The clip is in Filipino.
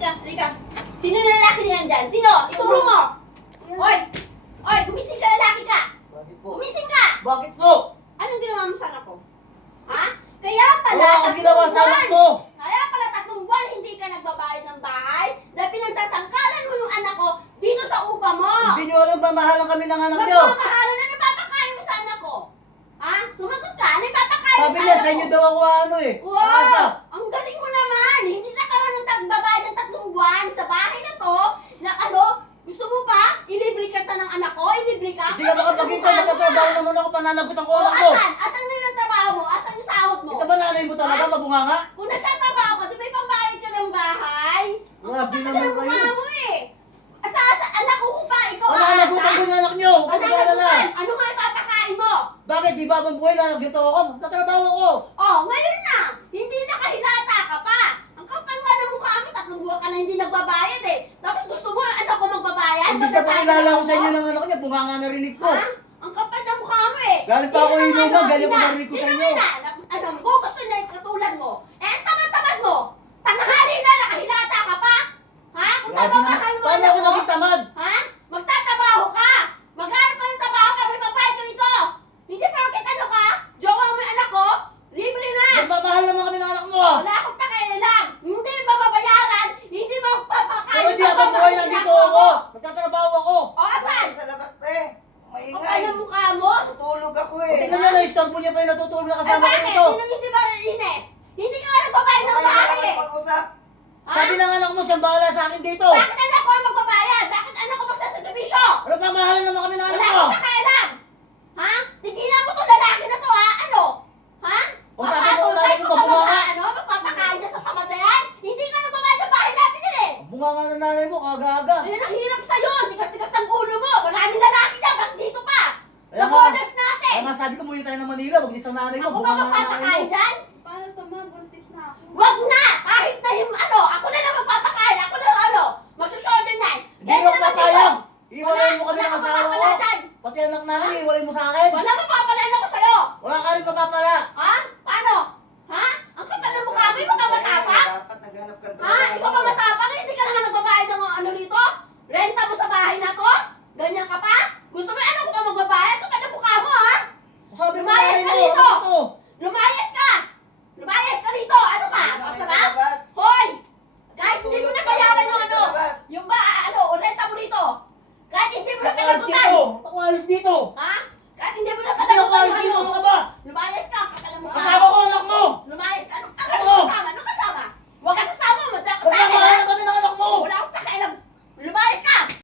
halika, halika. Sino na lalaki niyan dyan? Sino? Ituro mo! Hoy! Hoy, gumising ka, lalaki ka! Bakit po? Gumising ka! Bakit po? Anong ginawa mo sa anak ko? Ha? Kaya pala, Wala akong ginawa sa anak ko. Kaya pala 3 buwan hindi ka nagbabayad ng bahay dahil pinagsasangkalan mo yung anak ko dito sa upa mo. Hindi nyo alam ba mahalang kami ng anak nyo? Nagmamahalan na napapakain mo sa anak ko. Ha? Sumagot ka, ano ipapakain mo Sabi sa niya anak sa inyo ko? daw ako ano eh. Wow! Asa? Ang galing mo naman! Hindi na ka nagbabayad ng 3 buwan sa bahay na to na ano, gusto mo ba? Ilibre ka ng anak ko? Ilibre ka? Hindi ka makapagintay, nagtatrabaho naman ako, pananagutan ko O, anak ko. asan? Asan na yung trabaho mo? Asan yung sahod mo? Ito ba nanay mo talaga, mabunganga? Kung nagtatrabaho ka, di ba pambayad ka ng bahay? Ang Grabe kapal naman ng mukha kayo. mo eh. Asa, anak ko pa, ikaw Pananagutan ko yung anak nyo, huwag Ano ka mag-alala. ano nga ipapakain mo? Bakit? Di ba abang buhay na nagdito ako? Tatrabaho ako. Oh, ngayon na, hindi nakahilata ka pa. Ang kapal nga ng mukha mo, 3 buwan ka na hindi nagbabayad eh. Tapos gusto mo yung anak ko magbabayad? Imbis na pakilala ko sa inyo mo? ng anak niya, bunganga narinig ko. Ha? Ang kapal ng mukha mo eh. Galing pa ako Sino inuman, ang ganyan ko ina? narinig ko sa Sino inyo. ina? Ano, gusto na yung katulad mo. Eh, ang tamad-tamad mo. Tanghali na, nakahilata ka pa. Ha? Kung Grabe talagang naman. mahal mo Paano anak ako ko, naging tamad? ha? Magtatrabaho ka. Maghanap ka ng trabaho para may pambayad ka nito. Hindi porket ano ka, jowa mo yung anak ko, libre na. Nagmamahal naman kami ng anak mo ah. Wala akong pakialam. Hindi mababayaran, hindi magpapakain. Pero di abang buhay na dito ako. Nagtatrabaho ako. O, asan? Sa labas te. Kapal Maingay. ng mukha mo. Tutulog ako Tingnan eh. niya, na-istorbo niya pa yung natutulog na Eh, kasama ko bakit? dito. Sino hindi ba Ines? Hindi ka nga nagbabayad ng Okay, sa bahay labas eh. mag-usap. Ha? Sabi ng anak mo, siyang bahala sa akin dito. Bakit anak ko ang magbabayad? Bakit anak ko magsasakripisyo? Ano ba, mahalan naman kami ng Wala anak mo? akong pakialam. Ha? Tigilan mo tong lalaki na to ha? Ano? Ha? O, sabi mo, Papatulay lalaki mo ko, pa ba bumaba. ano? Magpapakain niya sa tamad na yan? Hindi nga nagbabayad ng bahay natin yan eh. Bunganga ng nanay mo, kaga-aga. Ayun ang hirap sa'yo. Tigas-tigas ng ulo mo. Maraming lalaki dyan. Bakit dito pa? Sa Kaya nga. bonus natin. Kaya nga sabi ko, muwi tayo ng Manila, huwag isang nanay mo, Ako ba bunganga ng nanay magpapakain mo. dyan? Paano to ma'am? Buntis na ako. Wag na!